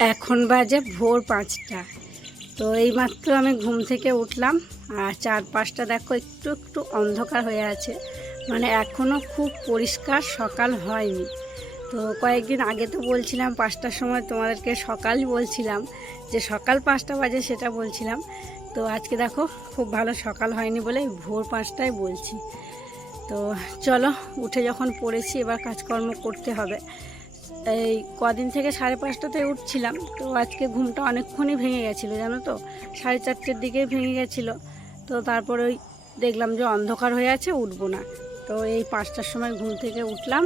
এখন বাজে ভোর পাঁচটা। তো এইমাত্র আমি ঘুম থেকে উঠলাম আর চারপাশটা দেখো একটু একটু অন্ধকার হয়ে আছে। মানে এখনও খুব পরিষ্কার সকাল হয়নি। তো কয়েকদিন আগে তো বলছিলাম পাঁচটার সময় তোমাদেরকে সকাল বলছিলাম, যে সকাল পাঁচটা বাজে সেটা বলছিলাম। তো আজকে দেখো খুব ভালো সকাল হয়নি বলে ভোর পাঁচটায় বলছি। তো চলো উঠে যখন পড়েছি এবার কাজকর্ম করতে হবে। এই কদিন থেকে সাড়ে পাঁচটাতে উঠছিলাম, তো আজকে ঘুমটা অনেকক্ষণই ভেঙে গেছিল, জানো তো? সাড়ে চারটের দিকেই ভেঙে গেছিল। তো তারপরে ওই দেখলাম যে অন্ধকার হয়ে আছে, উঠবো না। তো এই পাঁচটার সময় ঘুম থেকে উঠলাম।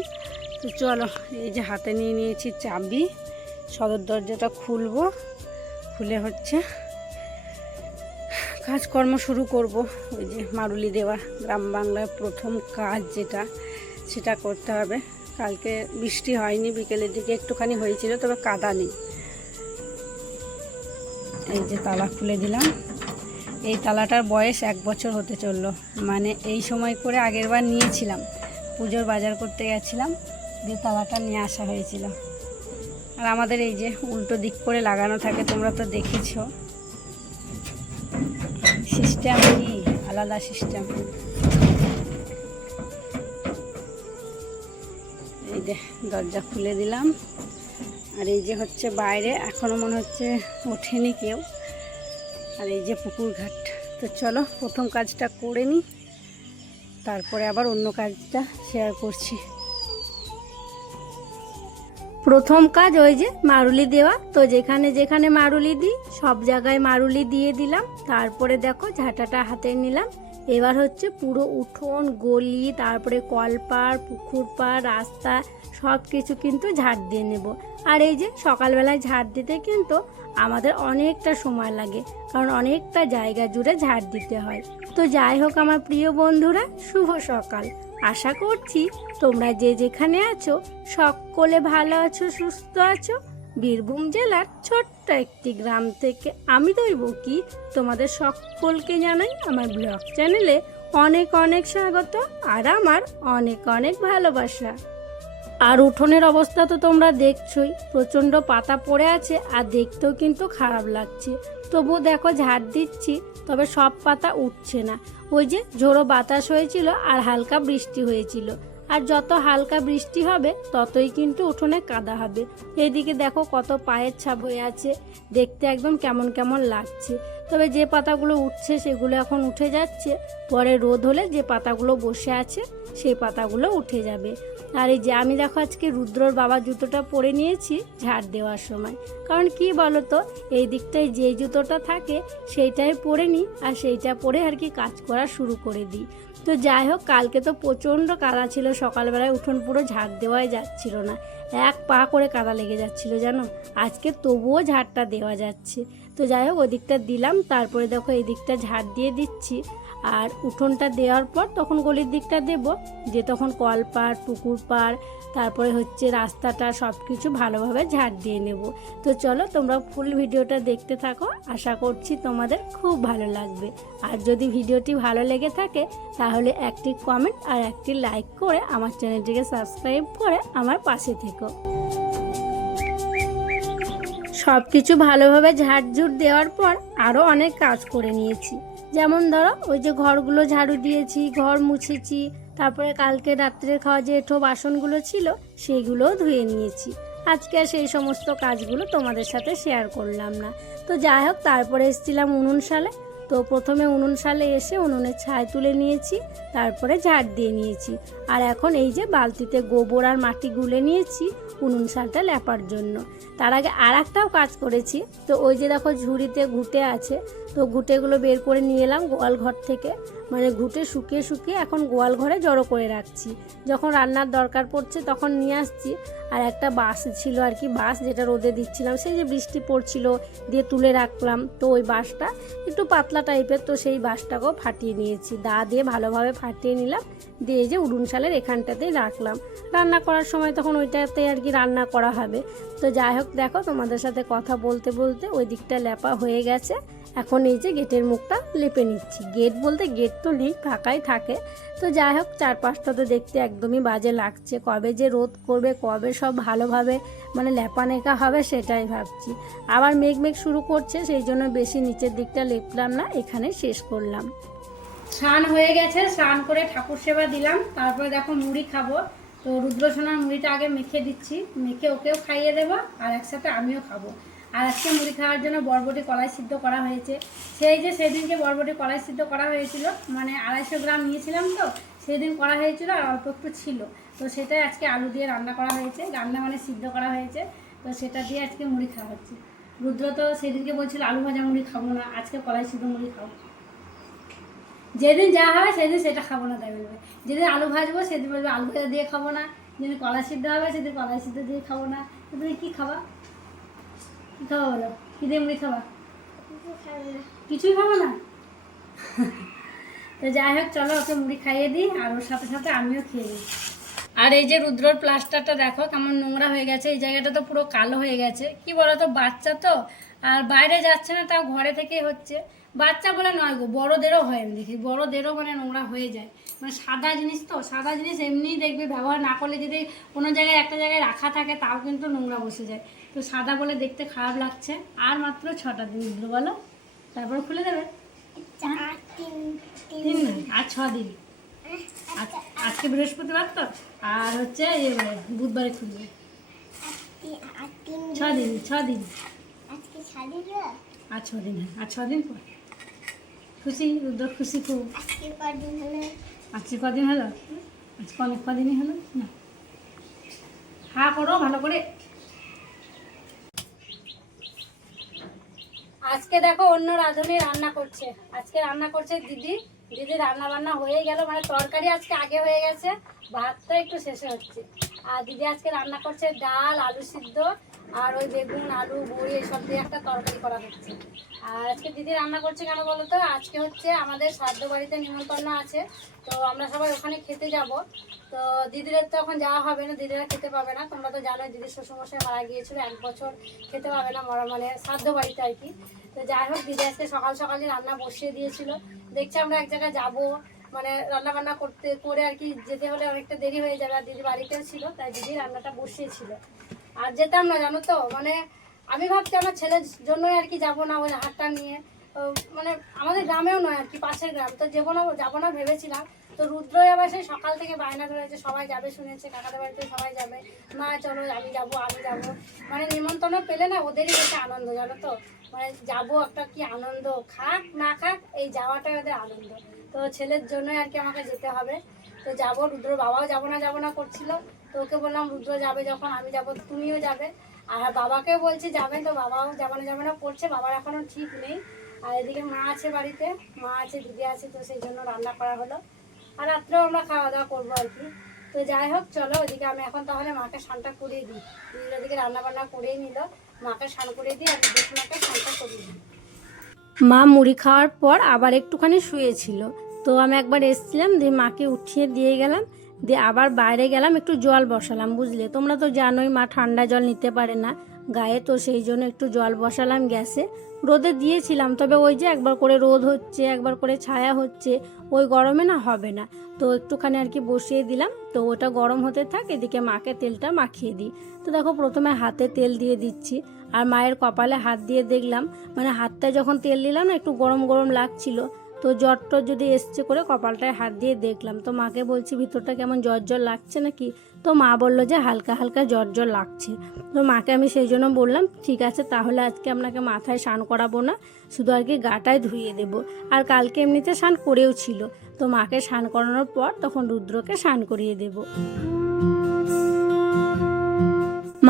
তো চলো, এই যে হাতে নিয়ে নিয়েছি চাবি, সদর দরজাটা খুলবো, খুলে হচ্ছে। কাজকর্ম শুরু করব। ওই যে মারুলি দেওয়া গ্রাম বাংলার প্রথম কাজ যেটা, সেটা করতে হবে। কালকে বৃষ্টি হয়নি, বিকেলের দিকে একটুখানি হয়েছিল, তবে কাদা নেই। এই যে তালা খুলে দিলাম। এই তালাটার বয়স এক বছর হতে চলল। মানে এই সময় করে আগের বার নিয়েছিলাম। পুজোর বাজার করতে গেছিলাম, দিয়ে তালাটা নিয়ে আসা হয়েছিল। আর আমাদের এই যে উল্টো দিক করে লাগানো থাকে, তোমরা তো দেখেছ। সিস্টেম কি? আলাদা সিস্টেম। যে দরজা খুলে দিলাম। আর এই যে হচ্ছে বাইরে এখনও মনে হচ্ছে ওঠেনি কেউ। আর এই যে পুকুর ঘাট। তো চলো, প্রথম কাজটা করে নিই তারপরে আবার অন্য কাজটা শেয়ার করছি। প্রথম কাজ ওই যে মারুলি দেওয়া। তো যেখানে যেখানে মারুলি দিই, সব জায়গায় মারুলি দিয়ে দিলাম। তারপরে দেখো, ঝাঁটাটা হাতে নিলাম। এবার হচ্ছে পুরো উঠোন, গলি, তারপরে কলপাড় পুকুর পাড় রাস্তা সব কিছু কিন্তু ঝাড় দিয়ে নেব। আর এই যে সকালবেলায় ঝাড় দিতে কিন্তু আমাদের অনেকটা সময় লাগে, কারণ অনেকটা জায়গা জুড়ে ঝাড় দিতে হয়। তো যাই হোক আমার প্রিয় বন্ধুরা, শুভ সকাল। আশা করছি তোমরা যে যেখানে আছো, সকলে ভালো আছো, সুস্থ আছো। বীরভূম জেলার ছোট্ট একটি গ্রাম থেকে আমি দৈব কি তোমাদের সকলকে জানাই আমার ব্লগ চ্যানেলে অনেক অনেক স্বাগত আর আমার অনেক অনেক ভালোবাসা। আর উঠোনের অবস্থা তো তোমরা দেখছোই, প্রচণ্ড পাতা পড়ে আছে আর দেখতেও কিন্তু খারাপ লাগছে। তবু দেখো ঝাড় দিচ্ছি, তবে সব পাতা উঠছে না। ওই যে ঝোড়ো বাতাস হয়েছিল আর হালকা বৃষ্টি হয়েছিল। আর যত হালকা বৃষ্টি হবে, ততই কিন্তু উঠোনে কাদা হবে। এদিকে দেখো কত পায়ের ছাপ হয়ে আছে। দেখতে একদম কেমন কেমন লাগছে। তবে যে পাতাগুলো উঠছে, সেগুলো এখন উঠে যাচ্ছে। পরে রোদ হলে যে পাতাগুলো বসে আছে, সেই পাতাগুলো উঠে যাবে। আর এই যে আমি দেখো আজকে রুদ্রর বাবা জুতোটা পরে নিয়েছি ঝাড় দেওয়ার সময়। কারণ কি বলো তো এই দিকটায় যে জুতোটা থাকে, সেইটাই পরে নিই, আর সেইটা পরে আর কি কাজ করা শুরু করে দিই। তো যাই হোক, কালকে তো প্রচণ্ড কাদা ছিল। সকালবেলায় উঠোন পুরো ঝাড় দেওয়াই যাচ্ছিল না। এক পা করে কাদা লেগে যাচ্ছিল জানো? আজকে তবুও ঝাড়টা দেওয়া যাচ্ছে। তো যাই হোক, ওদিকটা দিলাম। তারপরে দেখো, এই দিকটা ঝাড় দিয়ে দিচ্ছি। আর উঠোনটা দেওয়ার পর তখন গলির দিকটা দেব, যে তখন কল পাড় পুকুর পাড় তারপরে হচ্ছে রাস্তাটা সব কিছু ভালোভাবে ঝাড় দিয়ে নেব। তো চলো তোমরা ফুল ভিডিওটা দেখতে থাকো, আশা করছি তোমাদের খুব ভালো লাগবে। আর যদি ভিডিওটি ভালো লেগে থাকে, তাহলে একটি কমেন্ট আর একটি লাইক করে আমার চ্যানেলটিকে সাবস্ক্রাইব করে আমার পাশে থেকো। সব কিছু ভালোভাবে ঝাড়ঝুট দেওয়ার পর আরও অনেক কাজ করে নিয়েছি। যেমন ধরো, ওই যে ঘরগুলো ঝাড়ু দিয়েছি, ঘর মুছেছি, তারপরে কালকে রাত্রে খাওয়া যে এঁঠো বাসনগুলো ছিল সেইগুলোও ধুয়ে নিয়েছি। আজকে আর সেই সমস্ত কাজগুলো তোমাদের সাথে শেয়ার করলাম না। তো যাই হোক, তারপরে এসেছিলাম উনুন সালে তো প্রথমে উনুন সালে এসে উনুনের ছাই তুলে নিয়েছি, তারপরে ঝাড় দিয়ে নিয়েছি। আর এখন এই যে বালতিতে গোবর আর মাটি গুলে নিয়েছি উনুন শালটা লেপার জন্য। তার আগে আর একটাও কাজ করেছি। তো ওই যে দেখো ঝুড়িতে ঘুটে আছে তো ঘুটেগুলো বের করে নিয়ে এলাম গোয়াল ঘর থেকে। মানে ঘুটে শুকিয়ে শুকিয়ে এখন গোয়াল ঘরে জড়ো করে রাখছি। যখন রান্নার দরকার পড়ছে তখন নিয়ে আসছি। আর একটা বাস ছিল আর কি বাস যেটা রোদে দিচ্ছিলাম। সেই যে বৃষ্টি পড়ছিল দিয়ে তুলে রাখলাম। তো ওই বাসটা একটু পাতলা টাইপের, তো সেই বাসটাকেও ফাটিয়ে নিয়েছি। দা দিয়ে ভালোভাবে ফাটিয়ে নিলাম। দিয়ে যে উড়ুন শালের এখানটাতেই রাখলাম। রান্না করার সময় তখন ওইটাতে আর কি রান্না করা হবে। তো যাই হোক, দেখো তোমাদের সাথে কথা বলতে বলতে ওই দিকটা লেপা হয়ে গেছে। এখন এই যে গেটের মুখটা লেপে নিচ্ছি। গেট বলতে গেট তো নেই, ফাঁকাই থাকে। তো যাই হোক, চারপাশটা তো দেখতে একদমই বাজে লাগছে। কবে যে রোদ করবে, কবে সব ভালোভাবে মানে লেপানেকা হবে সেটাই ভাবছি। আবার মেঘ মেঘ শুরু করছে, সেই জন্য বেশি নিচের দিকটা লেপলাম না, এখানে শেষ করলাম। স্নান হয়ে গেছে, স্নান করে ঠাকুর সেবা দিলাম। তারপরে দেখো মুড়ি খাব। তো রুদ্রসোনার মুড়িটা আগে মেখে দিচ্ছি। মেখে ওকেও খাইয়ে দেবো, আর একসাথে আমিও খাব। আর আজকে মুড়ি খাওয়ার জন্য বরবটি কলাই সিদ্ধ করা হয়েছে। সেই যে সেদিনকে বরবটি কলাই সিদ্ধ করা হয়েছিল মানে আড়াইশো গ্রাম নিয়েছিলাম তো, সেদিন করা হয়েছিল আর অল্প একটু ছিল। তো সেটাই আজকে আলু দিয়ে রান্না করা হয়েছে, রান্না মানে সিদ্ধ করা হয়েছে। তো সেটা দিয়ে আজকে মুড়ি খাওয়া হচ্ছে। রুদ্র তো সেদিনকে বলছিল, আলু ভাজা মুড়ি খাব না, আজকে কলাই সিদ্ধ মুড়ি খাব। যেদিন যা হবে সেদিন সেটা খাব না, তাই বলবে। যেদিন আলু ভাজবো, সেদিন বলবে, আলু ভাজা দিয়ে খাব না। যেদিন কলাই সিদ্ধ হবে, সেদিন কলাই সিদ্ধ দিয়ে খাব না। তুমি কী খাবা? কী খাবা বলো কী দিয়ে মুড়ি খাবা কিছুই খাব না? তো যাই হোক চলো ওকে মুড়ি খাইয়ে দিই আর ওর সাথে সাথে আমিও খেয়ে দিই আর এই যে রুদ্রর প্লাস্টারটা দেখো কেমন নোংরা হয়ে গেছে এই জায়গাটা তো পুরো কালো হয়ে গেছে। কি বলো তো বাচ্চা তো আর বাইরে যাচ্ছে না তাও ঘরে থেকেই হচ্ছে। বাচ্চা বলে নয় গো বড়োদেরও হয় আমি দেখি বড়োদেরও মানে নোংরা হয়ে যায়। মানে সাদা জিনিস তো সাদা জিনিস এমনিই দেখবে ব্যবহার না করলে যদি কোনো জায়গায় একটা জায়গায় রাখা থাকে তাও কিন্তু নোংরা বসে যায়। তো সাদা বলে দেখতে খারাপ লাগছে। আর মাত্র ছটা দিন রুদ্র বলো? তারপর খুলে দেবে? আর ছ দিন। আজ- আজকে বৃহস্পতিবার তো। আর হচ্ছে বুধবারে খুলবে। ছ দিন ছ দিন। আর ছ দিন। হ্যাঁ, আর ছ দিন পর। খুশি? রুদ্র খুশি খুব? আজকে কদিন হলো? আজকে অনেক কদিনই হলো? না। হা করো ভালো করে। আজকে দেখো অন্য রাঁধুনি রান্না করছে। আজকে রান্না করছে দিদি। দিদি রান্না বান্না হয়ে গেল মানে তরকারি আজকে আগে হয়ে গেছে, ভাতটা একটু শেষে হচ্ছে। আর দিদি আজকে রান্না করছে ডাল, আলু সিদ্ধ আর ওই বেগুন, আলু, বড়ি এসব দিয়ে একটা তরকারি করা হচ্ছে। আর আজকে দিদি রান্না করছে কেন বলো তো? আজকে হচ্ছে আমাদের শ্রাদ্ধ বাড়িতে নিমন্ত্রণ আছে, তো আমরা সবাই ওখানে খেতে যাব। তো দিদিদের তো এখন যাওয়া হবে না, দিদিরা খেতে পাবে না। তোমরা তো জানো দিদির শ্বশুরমশাই মারা গিয়েছিল, এক বছর খেতে পাবে না মরা মানে শ্রাদ্ধ বাড়িতে আর কি। তো যাই হোক, দিদি আজকে সকাল সকালই রান্না বসিয়ে দিয়েছিল। দেখছি আমরা এক জায়গায় যাব মানে রান্না বান্না করতে, করে আর কি যেতে হলে অনেকটা দেরি হয়ে যাবে। আর দিদি বাড়িতেও ছিল, তাই দিদি রান্নাটা বসিয়েছিল। আর যেতাম না, জানো তো? মানে আমি ভাবছি আমার ছেলের জন্যই আর কি যাব না ওই হাটটা নিয়ে। মানে আমাদের গ্রামেও নয় আর কি, পাশের গ্রাম। তো যাব না যাব না ভেবেছিলাম। তো রুদ্রই আবার সেই সকাল থেকে বায়না ধরেছে সবাই যাবে শুনেছে, কাকাদের বাড়িতে সবাই যাবে। মা, চলো আমি যাব আমি যাব। মানে নিমন্ত্রণ পেলে না, ওদেরই বেশি আনন্দ, জানো তো? মানে যাব একটা কি আনন্দ খাক, না খাক, এই যাওয়াটাই ওদের আনন্দ। তো ছেলের জন্যই আর কি আমাকে যেতে হবে। তো যাব, রুদ্র বাবাও যাব না যাব না করছিল। তো ওকে বললাম, রুদ্র যাবে যখন, আমি যাব, তুমিও যাবে। আর বাবাকেও বলছি, যাবে তো, বাবাও যাবে না যাবে না করছে, বাবার এখনও ঠিক নেই। আর এদিকে মা আছে বাড়িতে, মা আছে, দিদি আছে, তো সেই জন্য রান্না করা হলো। আর রাত্রেও আমরা খাওয়া দাওয়া করব আর কি। তো যাই হোক, চলো, ওদিকে আমি এখন তাহলে মাকে স্নানটা করিয়ে দিই। ওদিকে রান্না বান্না করেই নিল। মা মুড়ি খাওয়ার পর আবার একটুখানি শুয়েছিল। তো আমি একবার এসছিলাম, দিয়ে মাকে উঠিয়ে দিয়ে গেলাম, দিয়ে আবার বাইরে গেলাম, একটু জল বসালাম, বুঝলে? তোমরা তো জানোই মা ঠান্ডা জল নিতে পারে না। গায়ে তো সেই জন্য একটু জল বসালাম গ্যাসে। রোদে দিয়েছিলাম, তবে ওই যে একবার করে রোদ হচ্ছে, একবার করে ছায়া হচ্ছে, ওই গরমে না হবে না। তো একটুখানি আর কি বসিয়ে দিলাম, তো ওটা গরম হতে থাক, এদিকে মাকে তেলটা মাখিয়ে দিই। তো দেখো প্রথমে হাতে তেল দিয়ে দিচ্ছি, আর মায়ের কপালে হাত দিয়ে দেখলাম মানে হাতটা যখন তেল দিলাম না, একটু গরম গরম লাগছিল তো জ্বর টর যদি এসছে করে কপালটায় হাত দিয়ে দেখলাম। তো মাকে বলছি, ভিতরটা কেমন জ্বর জ্বর লাগছে নাকি? তো মা বলল যে, হালকা হালকা জ্বর জ্বর লাগছে। তো মাকে আমি সেই জন্য বললাম, ঠিক আছে, তাহলে আজকে আপনাকে মাথায় স্নান করাবো না, শুধু আর কি গাটায় ধুয়ে দেবো। আর কালকে এমনিতে স্নান করেও ছিল। তো মাকে স্নান করানোর পর তখন রুদ্রকে স্নান করিয়ে দেবো।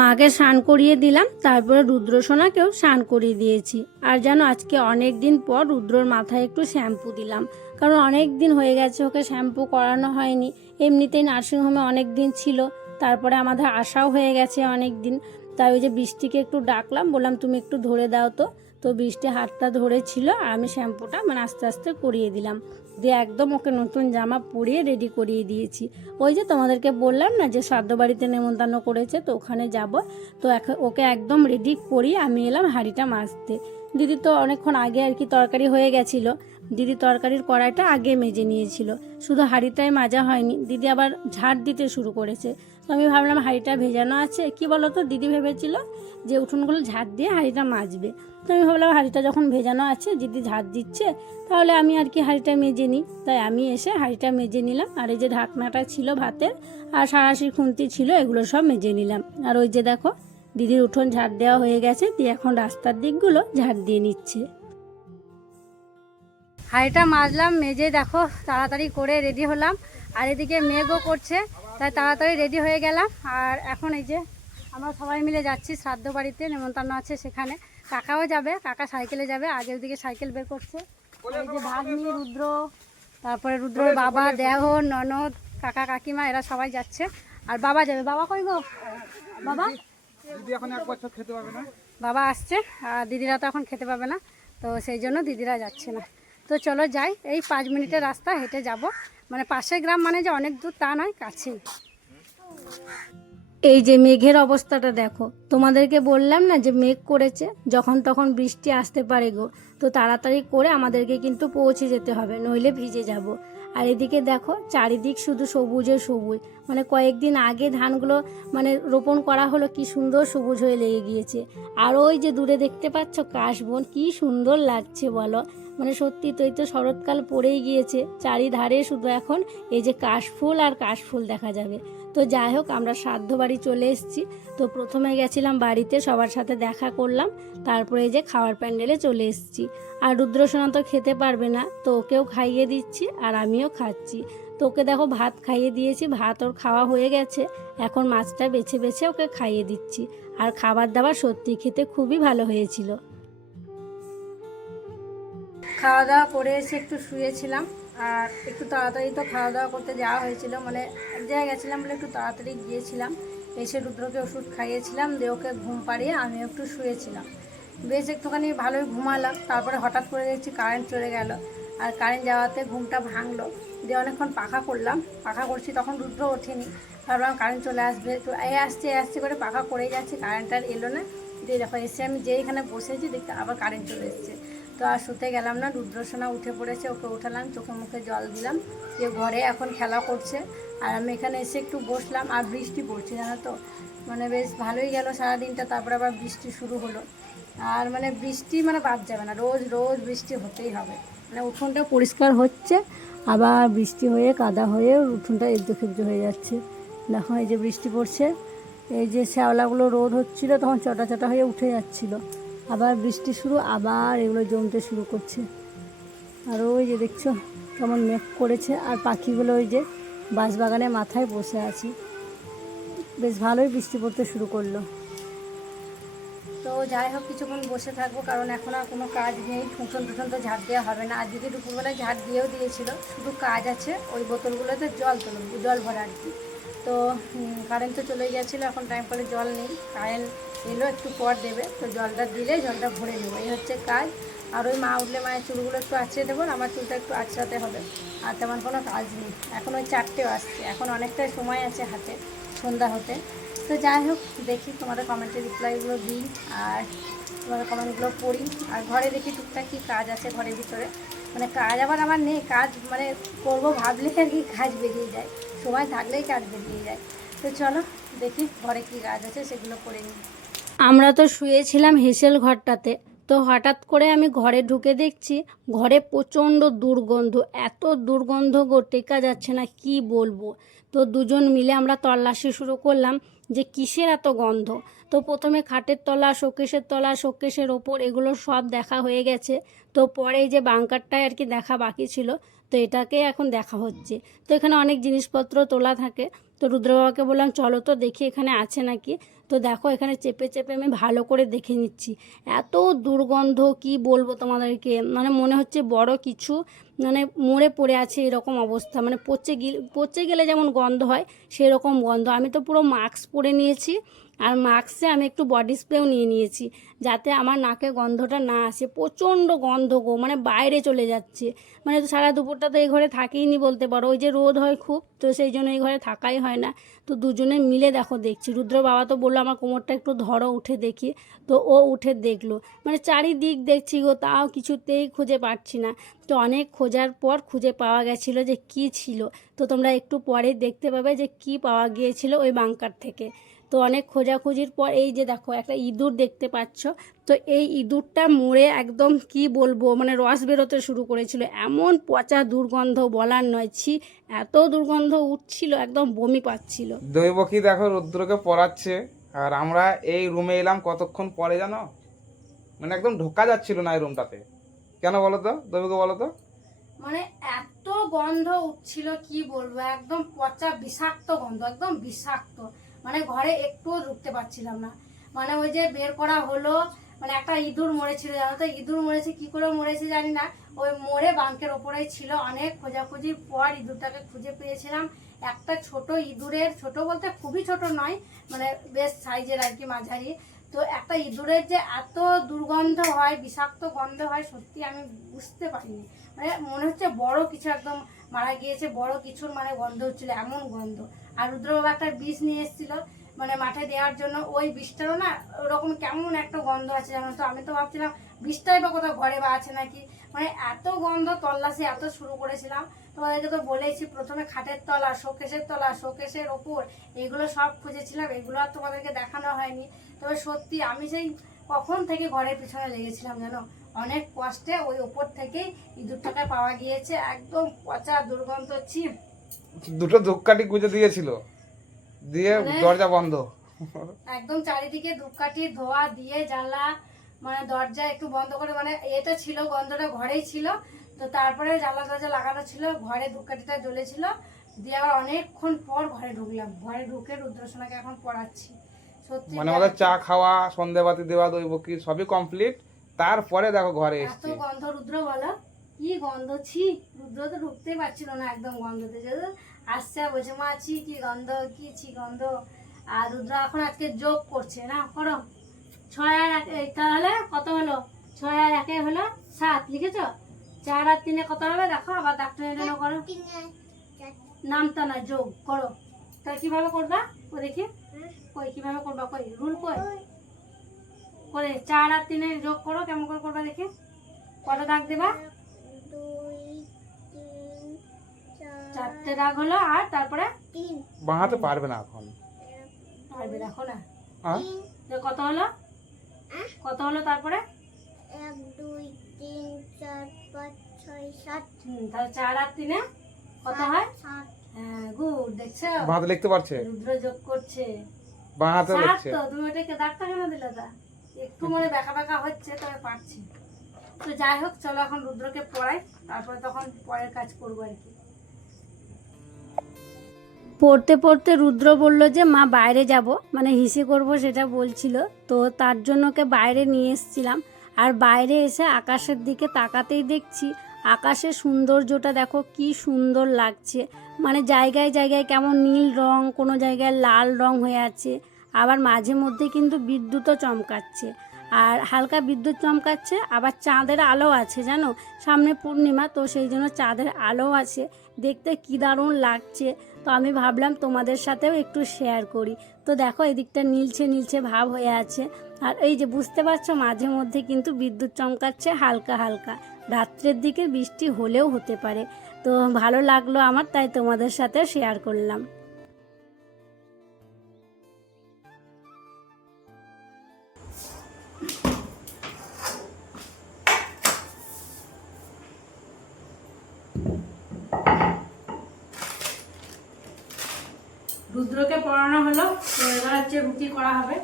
মাকে স্নান করিয়ে দিলাম, তারপরে রুদ্রসোনাকেও স্নান করিয়ে দিয়েছি। আর যেন আজকে অনেক দিন পর রুদ্রর মাথায় একটু শ্যাম্পু দিলাম। কারণ অনেক দিন হয়ে গেছে ওকে শ্যাম্পু করানো হয়নি। এমনিতেই নার্সিংহোমে অনেক দিন ছিল, তারপরে আমাদের আশাও হয়ে গেছে অনেক দিন। তাই ওই যে বৃষ্টিকে একটু ডাকলাম, বললাম, তুমি একটু ধরে দাও তো। তো বৃষ্টি হাতটা ধরেছিল, আর আমি শ্যাম্পুটা মানে আস্তে আস্তে করিয়ে দিলাম। দিয়ে একদম ওকে নতুন জামা পরিয়ে রেডি করিয়ে দিয়েছি। ওই যে তোমাদেরকে বললাম না যে শ্রাদ্ধ বাড়িতে নেমন্তন্ন করেছে, তো ওখানে যাব। তো ওকে একদম রেডি করিয়ে আমি এলাম হাঁড়িটা মাজতে। দিদি তো অনেকক্ষণ আগে আর কি তরকারি হয়ে গেছিল। দিদি তরকারির কড়াইটা আগে মেজে নিয়েছিল। শুধু হাঁড়িটাই মাজা হয়নি, দিদি আবার ঝাড় দিতে শুরু করেছে। তো আমি ভাবলাম হাঁড়িটা ভেজানো আছে। কি বলো তো দিদি ভেবেছিল যে উঠোনগুলো ঝাড় দিয়ে হাঁড়িটা মাজবে। তো আমি ভাবলাম হাঁড়িটা যখন ভেজানো আছে, দিদি ঝাড় দিচ্ছে, তাহলে আমি আর কি হাঁড়িটা মেজে নিই। তাই আমি এসে হাঁড়িটা মেজে নিলাম। আর এই যে ঢাকনাটা ছিল ভাতের আর সারাশি খুন্তি ছিল, এগুলো সব মেজে নিলাম। আর ওই যে দেখো, দিদির উঠোন ঝাড় দেওয়া হয়ে গেছে, দিয়ে এখন রাস্তার দিকগুলো ঝাড় দিয়ে নিচ্ছে। হাঁড়িটা মাজলাম, মেজে দেখো, তাড়াতাড়ি করে রেডি হলাম। আর এদিকে মেঘও করছে। তাই তাড়াতাড়ি রেডি হয়ে গেলাম। আর এখন এই যে আমরা সবাই মিলে যাচ্ছি শ্রাদ্ধ বাড়িতে নেমন্তন্ন আছে সেখানে। কাকাও যাবে কাকা সাইকেলে যাবে আগে ওদিকে সাইকেল বের করছে। এই যে ভাগ্নি রুদ্র তারপরে রুদ্রর বাবা দেহ ননদ কাকা কাকিমা এরা সবাই যাচ্ছে। আর বাবা যাবে বাবা কই গো? বাবা? বাবা আসছে আর দিদিরা তো এখন খেতে পাবে না। তো সেই জন্য দিদিরা যাচ্ছে না। তো চলো যাই এই পাঁচ মিনিটের রাস্তা হেঁটে যাব। মানে পাশের গ্রাম মানে যে অনেক দূর তা নয়, কাছেই। এই যে মেঘের অবস্থাটা দেখো, তোমাদেরকে বললাম না যে মেঘ করেছে, যখন তখন বৃষ্টি আসতে পারে গো, তো তাড়াতাড়ি করে আমাদেরকে কিন্তু পৌঁছে যেতে হবে, নইলে ভিজে যাব। আর এদিকে দেখো, চারিদিক শুধু সবুজে সবুজ মানে কয়েকদিন আগে ধানগুলো মানে রোপণ করা হলো, কি সুন্দর সবুজ হয়ে লেগে গিয়েছে। আর ওই যে দূরে দেখতে পাচ্ছ কাশবন কি সুন্দর লাগছে বলো। মানে সত্যি তো এই তো শরৎকাল পড়েই গিয়েছে, চারিধারে শুধু এখন এই যে কাশফুল আর কাশফুল দেখা যাবে। তো যাই হোক, আমরা শ্রাদ্ধ বাড়ি চলে এসেছি। তো প্রথমে গেছিলাম বাড়িতে, সবার সাথে দেখা করলাম, তারপরে এই যে খাওয়ার প্যান্ডেলে চলে এসেছি। আর রুদ্রসোনা তো খেতে পারবে না, তো ওকেও খাইয়ে দিচ্ছি আর আমিও খাচ্ছি। তো ওকে দেখো ভাত খাইয়ে দিয়েছি, ভাত ওর খাওয়া হয়ে গেছে, এখন মাছটা বেছে বেছে ওকে খাইয়ে দিচ্ছি। আর খাবার দাবার সত্যি খেতে খুবই ভালো হয়েছিল। খাওয়া দাওয়া করে এসে একটু শুয়েছিলাম, আর একটু তাড়াতাড়ি তো খাওয়া দাওয়া করতে যাওয়া হয়েছিল মানে এক জায়গায় গেছিলাম বলে একটু তাড়াতাড়ি গিয়েছিলাম। এসে রুদ্রকে ওষুধ খাইয়েছিলাম, দিয়ে ওকে ঘুম পাড়িয়ে আমি একটু শুয়েছিলাম। বেশ একটুখানি ভালোই ঘুমালাম, তারপরে হঠাৎ করে দেখছি কারেন্ট চলে গেল, আর কারেন্ট যাওয়াতে ঘুমটা ভাঙলো। দিয়ে অনেকক্ষণ পাখা করলাম, পাখা করছি, তখন রুদ্র ওঠেনি ভাবলাম কারেন্ট চলে আসবে, তো এ আসছে এ আসছে করে পাখা করেই যাচ্ছে কারেন্ট আর এলো না। দিয়ে দেখো, এসে আমি যেই এখানে বসেছি, দেখতে আবার কারেন্ট চলে এসছে। তো আর শুতে গেলাম না রুদ্রসোনা উঠে পড়েছে, ওকে উঠালাম, চোখে মুখে জল দিলাম যে ঘরে এখন খেলা করছে। আর আমি এখানে এসে একটু বসলাম, আর বৃষ্টি পড়ছে, জানো তো? মানে বেশ ভালোই গেল সারাদিনটা, তারপরে আবার বৃষ্টি শুরু হলো। আর মানে বৃষ্টি মানে বাদ যাবে না, রোজ রোজ বৃষ্টি হতেই হবে। মানে উঠোনটা পরিষ্কার হচ্ছে, আবার বৃষ্টি হয়ে কাদা হয়ে উঠোনটা এদ্দু খেদ্দু হয়ে যাচ্ছে। দেখো, এই যে বৃষ্টি পড়ছে, এই যে শ্যাওলাগুলো রোদ হচ্ছিল, তখন চটা চটা হয়ে উঠে যাচ্ছিল। আবার বৃষ্টি শুরু, আবার এগুলো জমতে শুরু করছে। আর ওই যে দেখছ কেমন মেঘ করেছে, আর পাখিগুলো ওই যে বাঁশবাগানের মাথায় বসে আছে। বেশ ভালোই বৃষ্টি পড়তে শুরু করল। তো যাই হোক, কিছুক্ষণ বসে থাকব, কারণ এখন আর কোনো কাজ নেই। ঠুঁটন টুটন তো ঝাড় দেওয়া হবে না। আজকে দুপুরবেলায় ঝাড় দিয়েও দিয়েছিল। শুধু কাজ আছে ওই বোতলগুলোতে জল তুলব, জল ভরা আর কি তো কারেন্ট তো চলে গেছিল এখন টাইম করে জল নেই। কারেন্ট এলো, একটু পর দেবে। তো জলটা দিলে জলটা ভরে নেব। এই হচ্ছে কাজ। আর ওই মা উঠলে মায়ের চুলগুলো একটু আঁচড়ে দেবো আমার চুলটা একটু আঁচড়াতে হবে। আর তেমন কোনো কাজ নেই। এখন ওই চারটেও আসছে। এখন অনেকটাই সময় আছে হাতে, সন্ধ্যা হতে। তো যাই হোক, দেখি তোমাদের কমেন্টের রিপ্লাইগুলো দিই, আর তোমাদের কমেন্টগুলো পড়ি। আর ঘরে দেখি টুকটাক কী কাজ আছে ঘরের ভিতরে। মানে কাজ আবার আমার নেই। কাজ মানে করব ভাবলে আর কি কাজ বেরিয়ে যায়। সময় থাকলেই কাজ বেরিয়ে যায়। তো চলো, দেখি ঘরে কী কাজ আছে সেগুলো করে নিই। আমরা তো শুয়েছিলাম হেসেল ঘরটাতে। তো হঠাৎ করে আমি ঘরে ঢুকে দেখছি, ঘরে প্রচণ্ড দুর্গন্ধ। এত দুর্গন্ধ গো, টেকা যাচ্ছে না, কি বলব? তো দুজন মিলে আমরা তল্লাশি শুরু করলাম যে কিসের এত গন্ধ? তো প্রথমে খাটের তলা, শোকেশের তলা, শোকেশের ওপর, এগুলো সব দেখা হয়ে গেছে। তো পরে যে বাংকারটায় আর কি দেখা বাকি ছিল, তো এটাকে এখন দেখা হচ্ছে। তো এখানে অনেক জিনিসপত্র তোলা থাকে। তো রুদ্রবাবাকে বললাম, চলো তো দেখি এখানে আছে নাকি। তো দেখো এখানে চেপে চেপে আমি ভালো করে দেখে নিচ্ছি। এত দুর্গন্ধ, কি বলব তোমাদেরকে? মানে মনে হচ্ছে বড় কিছু মানে মরে পড়ে আছে এরকম অবস্থা। মানে পচে গিয়ে পচে গেলে যেমন গন্ধ হয়, সেরকম গন্ধ। আমি তো পুরো মাস্ক পরে নিয়েছি। আর মাস্কে আমি একটু বডি স্প্রেও নিয়ে নিয়েছি, যাতে আমার নাকে গন্ধটা না আসে। প্রচণ্ড গন্ধ গো মানে বাইরে চলে যাচ্ছে। মানে সারা দুপুরটা তো এই ঘরে থাকিই নি বলতে পারো। ওই যে রোদ হয় খুব, তো সেই জন্য এই ঘরে থাকাই হয় না। তো দুজনে মিলে দেখো দেখছি। রুদ্র বাবা তো বলল, আমার কোমরটা একটু ধরো, উঠে দেখি। তো ও উঠে দেখল। মানে চারিদিক দেখছি গো, তাও কিছুতেই খুঁজে পাচ্ছি না। তো অনেক খোঁজার পর খুঁজে পাওয়া গেছিল যে কি ছিল। তো তোমরা একটু পরে দেখতে পাবে যে কি পাওয়া গিয়েছিল ওই বাংকার থেকে। তো অনেক খোঁজাখুঁজির পর এই যে দেখো একটা ইঁদুর দেখতে পাচ্ছ। তো এই ইঁদুরটা মরে একদম কি বলব মানে রস বেরোতে শুরু করেছিল। এমন পচা দুর্গন্ধ বলার নয় ছি এত দুর্গন্ধ উঠছিল একদম বমি পাচ্ছিল। দৈবকী দেখো রুদ্রকে পড়াচ্ছে আর আমরা এই রুমে এলাম কতক্ষণ পরে জানো? মানে একদম ঢোকা যাচ্ছিল না এই রুমটাতে। কেন বলো তো? দৈবকে বলো তো। মানে এত গন্ধ উঠছিল কি বলব একদম পচা বিষাক্ত গন্ধ একদম বিষাক্ত। মানে ঘরে একটুও ঢুকতে পারছিলাম না। মানে ওই যে বের করা হলো মানে একটা ইঁদুর মরেছিল, জানো তো? ইঁদুর মরেছে, কি করে মরেছে জানি না। ওই মরে বাঙ্কের ওপরেই ছিল অনেক খোঁজাখুঁজির পর ইঁদুরটাকে খুঁজে পেয়েছিলাম। একটা ছোট ইঁদুরের, ছোট বলতে খুবই ছোট নয় মানে বেশ সাইজের আর কি মাঝারি। তো একটা ইঁদুরের যে এত দুর্গন্ধ হয়, বিষাক্ত গন্ধ হয়, সত্যি আমি বুঝতে পারিনি। মানে মনে হচ্ছে বড় কিছু একদম মারা গিয়েছে, বড় কিছুর মানে গন্ধ হচ্ছিল, এমন গন্ধ। আর রুদ্রবাবু একটা বিষ নিয়ে এসেছিল মানে মাঠে দেওয়ার জন্য। ওই বিষটারও না ওরকম কেমন একটা গন্ধ আছে জানো তো? আমি তো ভাবছিলাম বিষটাই বা কোথাও ঘরে বা আছে নাকি? মানে এত গন্ধ তল্লাশি এত শুরু করেছিলাম। তোমাদেরকে তো বলেছি প্রথমে খাটের তলা, শোকেশের তলা, শোকেশের ওপর এগুলো সব খুঁজেছিলাম। এগুলো আর তোমাদেরকে দেখানো হয়নি। তবে সত্যি আমি সেই কখন থেকে ঘরের পিছনে লেগেছিলাম জানো? অনেক কষ্টে ওই ওপর থেকেই ইঁদুরটাকে পাওয়া গিয়েছে। একদম পচা দুর্গন্ধ, ছি! দুটো ধূপকাঠি গুঁজে দিয়েছিল। দিয়ে মানে- দরজা বন্ধ। একদম চারিদিকে ধূপকাঠি ধোয়া দিয়ে জ্বালা মানে দরজা একটু বন্ধ করে মানে এটা ছিল গন্ধটা ঘরেই ছিল। তো তারপরে জ্বালা দরজা লাগানো ছিল ঘরে ধূপকাঠিটা জ্বলেছিল। দিয়ে আবার অনেকক্ষণ পর ঘরে ঢুকলাম। ঘরে ঢুকে রুদ্রসোনাকে এখন পড়াচ্ছি। সত্যি মানে আমাদের চা খাওয়া সন্ধেবাতি দেওয়া দৈবকী সবই কমপ্লিট তারপরে দেখো ঘরে এত এসছি। গন্ধ রুদ্র বলো। কি গন্ধ, ছি। রুদ্র তো ঢুকতেই পারছিল না একদম গন্ধতে। যদি আসছে, বলছে, মা, ছি, কি গন্ধ, কি ছি গন্ধ? আর রুদ্র এখন আজকে যোগ করছে, না? করো। ছয় আর এক তাহলে কত হলো? ছয় আর একে হলো সাত, লিখেছ? চার আর তিনে কত হবে? দেখো, আবার ডাক্তারের জন্য করো। নামতা না যোগ, করো। তা কীভাবে করবা? ও দেখি। কই, কীভাবে করবা? কই, রুল কই? করে চার আর তিনে যোগ করো, কেমন করে করবা দেখি। কটা দাগ দেবা? চারটে দাগ হলো আর তারপরে বাঁহাতে পারবে না এখন। পারবে দেখো না? হ্যাঁ? তো কত হলো? কত হলো তারপরে? এক দুই তিন চার পাঁচ ছয় সাত। তাহলে চার আর তিনে কত হয়? সাত। হ্যাঁ গুড দেখছ? বাঁহাতে লিখতে পারছে? রুদ্র যোগ করছে। বাঁহাতে লিখছে। তো তুমি ওটাকে দাগটা কেন দিলে তা? একটু মনে বেঁকা বেঁকা হচ্ছে তবে পারছি। তো যাই হোক, চলো এখন রুদ্রকে পড়াই, তারপরে তখন পরের কাজ করব আর কি। পড়তে পড়তে রুদ্র বলল যে, মা, বাইরে যাব। মানে হিসে করব সেটা বলছিল। তো তার জন্য ওকে বাইরে নিয়ে এসেছিলাম। আর বাইরে এসে আকাশের দিকে তাকাতেই দেখছি, আকাশের সৌন্দর্যটা দেখো কি সুন্দর লাগছে। মানে জায়গায় জায়গায় কেমন নীল রং, কোনো জায়গায় লাল রং হয়ে আছে। আবার মাঝে মধ্যে কিন্তু বিদ্যুৎও চমকাচ্ছে। আর হালকা বিদ্যুৎ চমকাচ্ছে, আবার চাঁদের আলো আছে, জানো? সামনে পূর্ণিমা, তো সেই জন্য চাঁদের আলো আছে। দেখতে কি দারুণ লাগছে। তো আমি ভাবলাম তোমাদের সাথেও একটু শেয়ার করি। তো দেখো, এদিকটা নীলছে নীলছে ভাব হয়ে আছে। আর এই যে বুঝতে পারছ, মাঝে মধ্যে কিন্তু বিদ্যুৎ চমকাচ্ছে, হালকা হালকা। রাত্রের দিকে বৃষ্টি হলেও হতে পারে। তো ভালো লাগল আমার, তাই তোমাদের সাথে শেয়ার করলাম। রুদ্রকে পড়ানো হলো, তো এবার হচ্ছে রুটি করা হবে।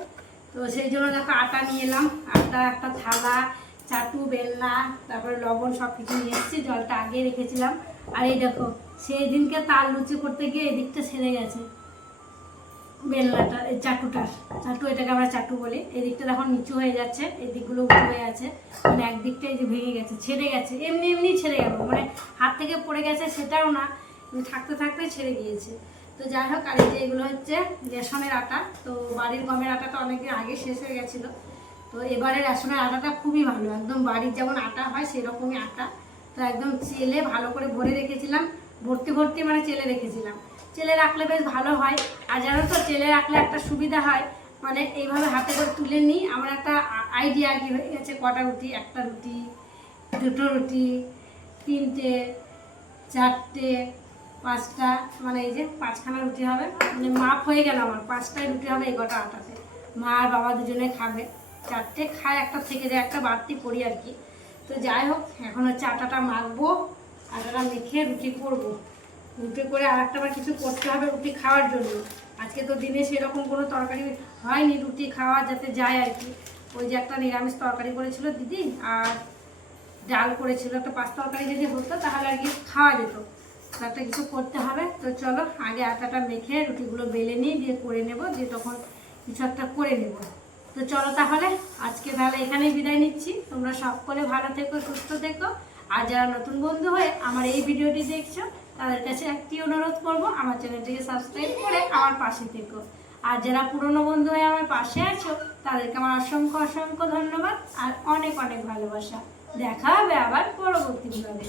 তো সেই জন্য দেখো আটা নিয়ে এলাম আটা একটা থালা, চাটু, বেলনা, তারপরে লবণ সব কিছু নিয়ে এসেছি, জলটা আগে রেখেছিলাম। আর এই দেখো, সেই দিনকে তাল লুচি করতে গিয়ে এদিকটা ছেড়ে গেছে, বেলনাটা, এই চাটুটার। চাটু এটাকে আমরা চাটু বলি। এদিকটা দেখো নিচু হয়ে যাচ্ছে, এই দিকগুলো উঁচু হয়ে আছে। মানে একদিকটা এই যে ভেঙে গেছে, ছেড়ে গেছে, এমনি এমনি ছেড়ে গেল। মানে হাত থেকে পড়ে গেছে সেটাও না থাকতে থাকতে ছেড়ে গিয়েছে। তো যাই হোক, আর এই যে এগুলো হচ্ছে রেশনের আটা। তো বাড়ির গমের আটাটা অনেকদিন আগে শেষ হয়ে গেছিল। তো এবারে রেশনের আটাটা খুবই ভালো। একদম বাড়ির যেমন আটা হয়, সেরকমই আটা। তো একদম চেলে ভালো করে ভরে রেখেছিলাম। ভর্তি ভর্তি মানে চেলে রেখেছিলাম। চেলে রাখলে বেশ ভালো হয়। আর জানো তো, চেলে রাখলে একটা সুবিধা হয়। মানে এইভাবে হাতে করে তুলে নিই। আমার একটা আইডিয়া কি হয়ে গেছে। কটা রুটি, একটা রুটি, দুটো রুটি, তিনটে, চারটে পাঁচটা মানে এই যে পাঁচখানা রুটি হবে মানে মাপ হয়ে গেল আমার, পাঁচটায় রুটি হবে এই কটা আটাতে। মা আর বাবা দুজনে খাবে, চারটে খায়, একটা থেকে যায়, একটা বাড়তি করি আর কি। তো যাই হোক, এখন হচ্ছে আটাটা মাখবো, আটাটা মেখে রুটি করব। রুটি করে আর একটা কিছু করতে হবে রুটি খাওয়ার জন্য। আজকে তো দিনে সেরকম কোনো তরকারি হয়নি রুটি খাওয়া যাতে যায় আর কি। ওই যে একটা নিরামিষ তরকারি করেছিল দিদি, আর ডাল করেছিল। একটা পাঁচ তরকারি যদি হতো তাহলে আর কি খাওয়া যেত। তো একটা কিছু করতে হবে। তো চলো, আগে আটাটা মেখে রুটিগুলো বেলে নিয়ে দিয়ে করে নেব, দিয়ে তখন কিছু একটা করে নেব। তো চলো তাহলে, আজকে তাহলে এখানেই বিদায় নিচ্ছি। তোমরা সকলে ভালো থেকো, সুস্থ থেকো। আর যারা নতুন বন্ধু হয়ে আমার এই ভিডিওটি দেখছ, তাদের কাছে একটি অনুরোধ করব, আমার চ্যানেলটিকে সাবস্ক্রাইব করে আমার পাশে থেকো। আর যারা পুরনো বন্ধু হয়ে আমার পাশে আছো, তাদেরকে আমার অসংখ্য অসংখ্য ধন্যবাদ আর অনেক অনেক ভালোবাসা। দেখা হবে আবার পরবর্তী ভিডিওতে।